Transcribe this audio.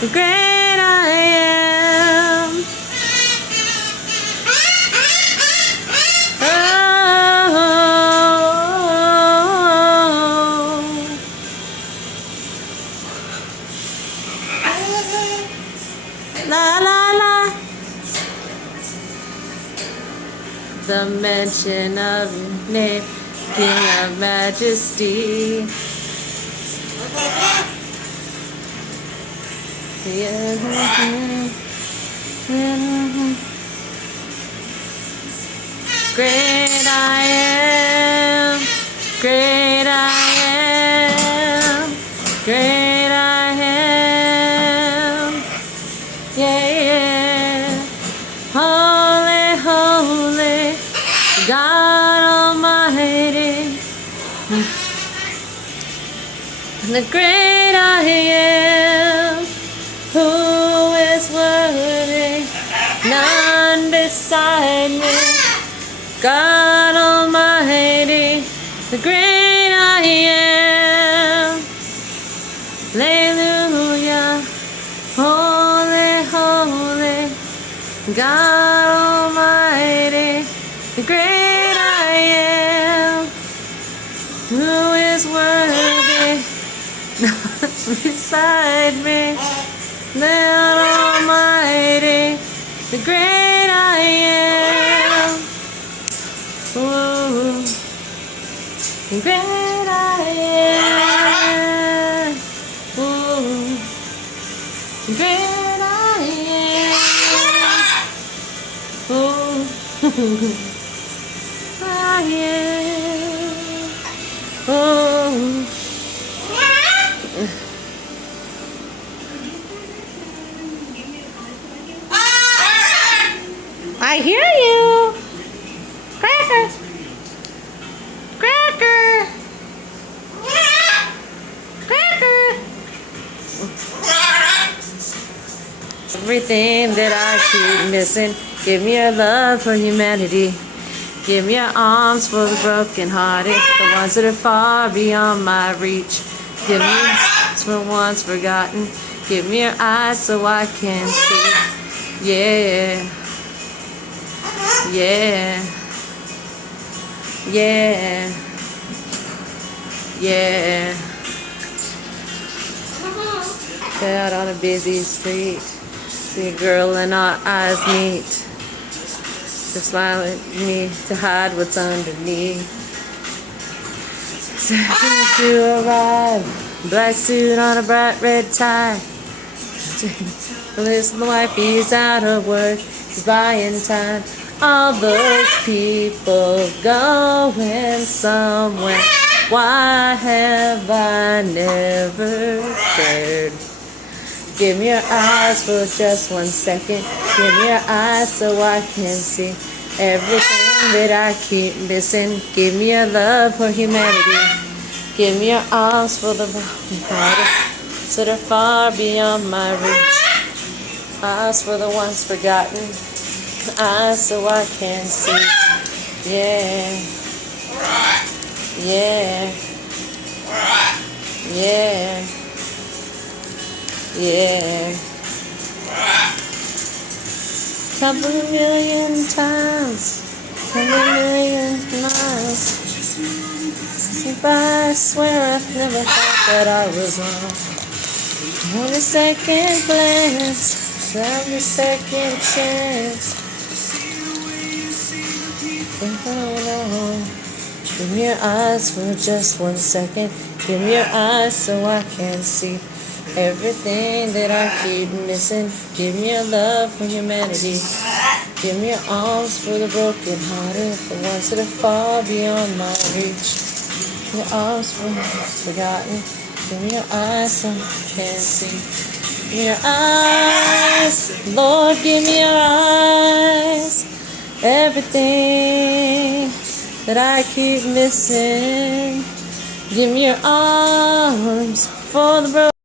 the great I am. La la la. The mention of your name, King of Majesty. Great I am, great I am, great I am. Yeah, yeah. Holy, holy, God Almighty. The great I am, who is worthy, none beside me. God Almighty, the great I am. Hallelujah, holy, holy, God Almighty, the great I am, who is worthy, none beside me. God Almighty, the great I am. Ooh, the great I am. Ooh, the great I am. Ooh, I am. Oh. I hear you. Cracker. Cracker. Cracker. Everything that I keep missing. Give me your love for humanity. Give me your arms for the brokenhearted, the ones that are far beyond my reach. Give me hearts for once forgotten. Give me your eyes so I can see. Yeah. Yeah, yeah, yeah. Out on a busy street, see a girl and our eyes meet. She smile at me to hide what's underneath. Second to arrive, black suit on a bright red tie. Listen, the wifey's out of work, she's buying time. All those people going somewhere. Why have I never cared? Give me your eyes for just 1 second. Give me your eyes so I can see everything that I keep missing. Give me your love for humanity. Give me your arms for the brokenhearted, so they're far beyond my reach. Eyes for the ones forgotten. Eyes so I can see. Yeah. Yeah. Yeah. Yeah. Couple of million times. Couple of million miles. If I swear I've never thought that I was wrong. On a second glance. Have a second chance. Give me your eyes for just 1 second. Give me your eyes so I can see everything that I keep missing. Give me your love for humanity. Give me your arms for the broken hearted, the ones that are far beyond my reach. Your arms for the forgotten. Give me your eyes so I can see. Give me your eyes, Lord, give me your eyes. Everything that I keep missing. Give me your arms for the broken.